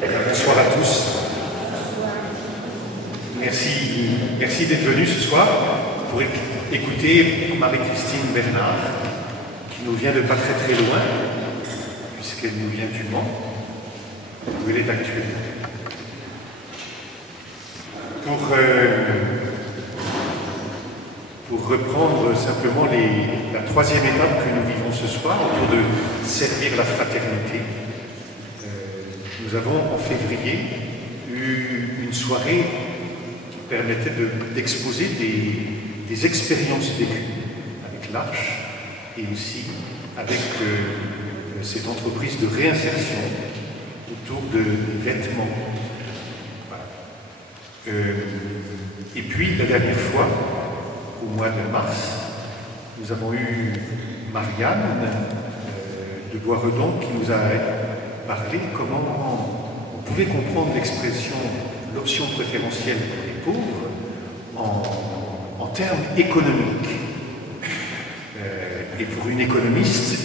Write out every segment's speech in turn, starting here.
Bonsoir à tous. Merci d'être venus ce soir pour écouter Marie-Christine Bernard, qui nous vient de pas très loin, puisqu'elle nous vient du Mans, où elle est actuelle. Pour reprendre simplement la troisième étape que nous vivons ce soir, autour de servir la fraternité, nous avons en février eu une soirée qui permettait d'exposer des expériences vécues avec l'Arche et aussi avec cette entreprise de réinsertion autour des vêtements. Voilà. Et puis la dernière fois, au mois de mars, nous avons eu Marianne de Boisredon qui nous a parlé comment on pouvait comprendre l'expression l'option préférentielle pour les pauvres en termes économiques. Et pour une économiste,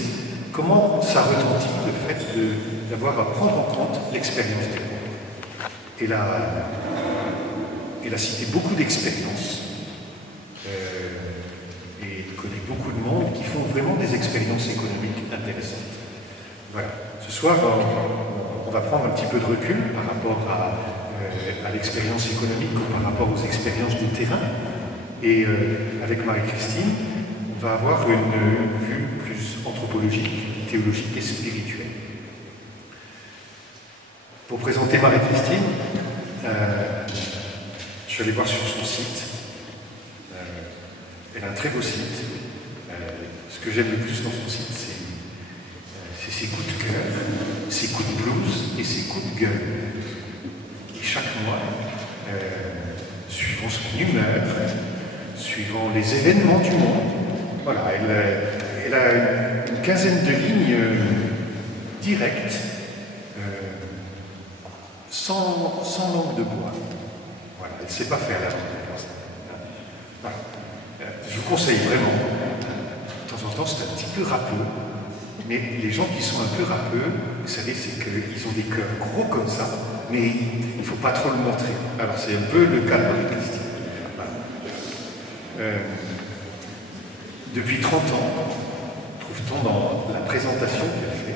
comment ça retentit le fait d'avoir à prendre en compte l'expérience des pauvres. Elle a cité beaucoup d'expériences. Et je connais beaucoup de monde qui font vraiment des expériences économiques intéressantes. Voilà. Ce soir, on va prendre un petit peu de recul par rapport à l'expérience économique ou par rapport aux expériences du terrain. Et avec Marie-Christine, on va avoir une vue plus anthropologique, théologique et spirituelle. Pour présenter Marie-Christine, je suis allé voir sur son site. Elle a un très beau site. Ce que j'aime le plus dans son site, c'est ses coups de cœur, ses coups de blues et ses coups de gueule. Et chaque mois, suivant son humeur, suivant les événements du monde, voilà, elle a une quinzaine de lignes directes, sans langue de bois. Voilà, elle ne sait pas faire la langue de bois. Voilà. Je vous conseille vraiment, de temps en temps c'est un petit peu râpeux, mais les gens qui sont un peu râpeux, vous savez, c'est qu'ils ont des cœurs gros comme ça, mais il ne faut pas trop le montrer. Alors c'est un peu le cas de Marie-Christine. Voilà. Depuis 30 ans, trouve-t-on dans la présentation qu'elle fait,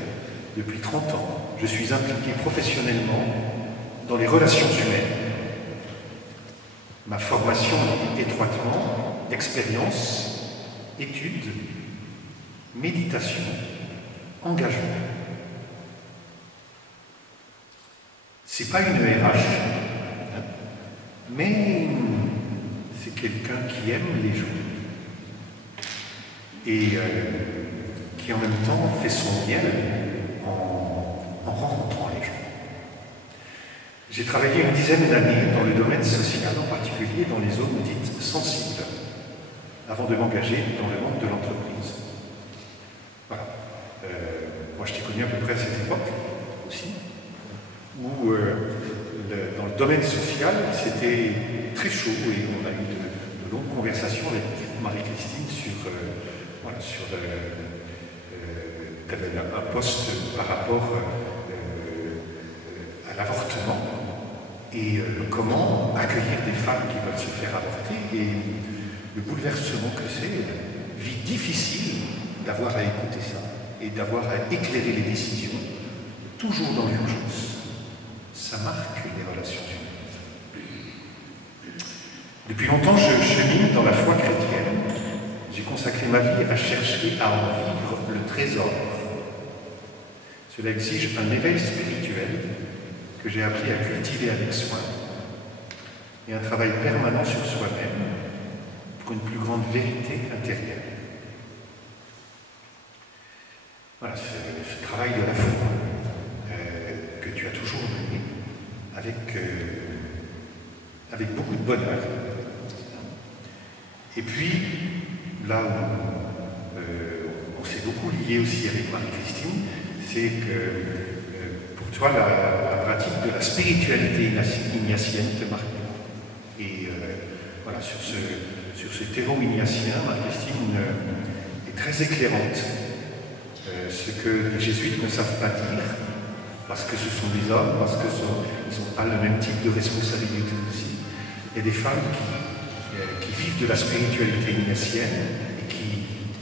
depuis 30 ans, je suis impliqué professionnellement dans les relations humaines. Ma formation est étroitement expérience, étude, méditation, engagement. C'est pas une RH, mais c'est quelqu'un qui aime les gens et qui en même temps fait son bien en rencontrant les gens. J'ai travaillé une dizaine d'années dans le domaine social, en particulier dans les zones dites sensibles, avant de m'engager dans le monde de l'entreprise. Voilà. Moi, je t'ai connu à peu près à cette époque aussi, où dans le domaine social, c'était très chaud et on a eu de longues conversations avec Marie-Christine sur un poste par rapport à l'avortement et comment accueillir des femmes qui veulent se faire avorter et le bouleversement que c'est, vie difficile d'avoir à écouter ça et d'avoir à éclairer les décisions, toujours dans l'urgence. Ça marque les relations humaines. Depuis longtemps, je chemine dans la foi chrétienne. J'ai consacré ma vie à chercher à en vivre le trésor. Cela exige un éveil spirituel que j'ai appris à cultiver avec soin et un travail permanent sur soi-même pour une plus grande vérité intérieure. Voilà, ce travail de la foi que tu as toujours mené avec beaucoup de bonheur. Et puis, là où on s'est beaucoup lié aussi avec Marie-Christine, c'est que pour toi, la pratique de la spiritualité ignatienne te marque. Et voilà, sur ce terreau ignatien, Marie-Christine est très éclairante. Ce que les jésuites ne savent pas dire, parce que ce sont des hommes, parce qu'ils n'ont pas le même type de responsabilité aussi. Il y a des femmes qui vivent de la spiritualité ignatienne et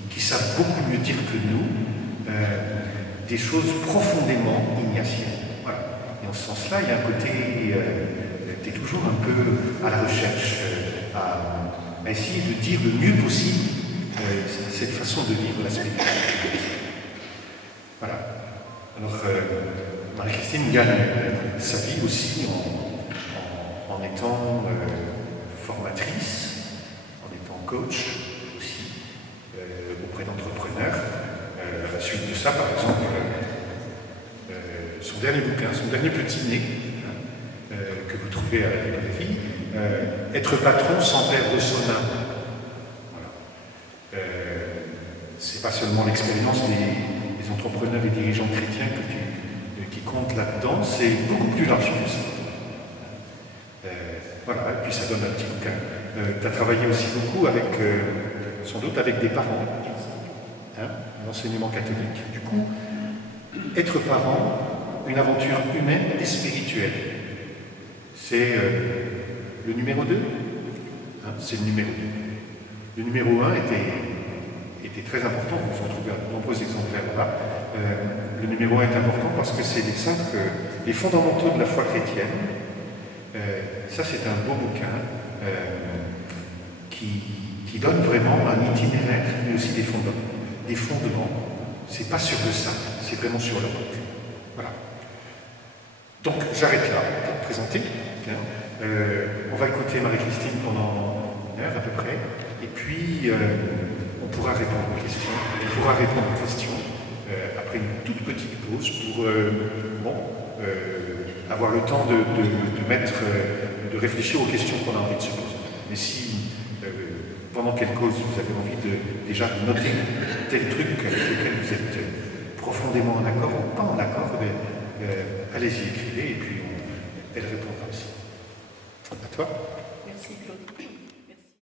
qui savent beaucoup mieux dire que nous des choses profondément ignatiennes. Voilà. Et en ce sens-là, il y a un côté, tu es toujours un peu à la recherche, à essayer de dire le mieux possible cette façon de vivre la spiritualité. Voilà. Alors, Marie-Christine gagne sa vie aussi en étant formatrice, en étant coach aussi, auprès d'entrepreneurs. À la suite de ça, par exemple, son dernier bouquin, son dernier petit né, que vous trouvez à la librairie, Être patron sans perdre son âme. Voilà. C'est pas seulement l'expérience des entrepreneurs et dirigeants chrétiens qui compte là-dedans, c'est beaucoup plus large que ça. Voilà, et puis ça donne un petit bouquin. Tu as travaillé aussi beaucoup avec, sans doute avec des parents, l'enseignement catholique. Du coup, être parent, une aventure humaine et spirituelle. C'est le numéro 2. C'est le numéro 2. Le numéro 1 était très important, vous en trouvez de nombreux exemplaires là. Le numéro 1 est important parce que c'est les fondamentaux de la foi chrétienne. Ça, c'est un beau bouquin qui donne vraiment un itinéraire, mais aussi des fondements. Des fondements, c'est pas sur le simple, c'est vraiment sur le roc. Voilà. Donc, j'arrête là pour te présenter. On va écouter Marie-Christine pendant 1 heure à peu près, et puis on pourra répondre aux questions. On pourra répondre aux questions après une toute petite pause pour avoir le temps de réfléchir aux questions qu'on a envie de se poser. Mais si, pendant quelle cause vous avez envie de déjà noter tel truc avec lequel vous êtes profondément en accord ou pas en accord, allez-y, écrivez, et puis elle répondra aussi. À toi. Merci Claude.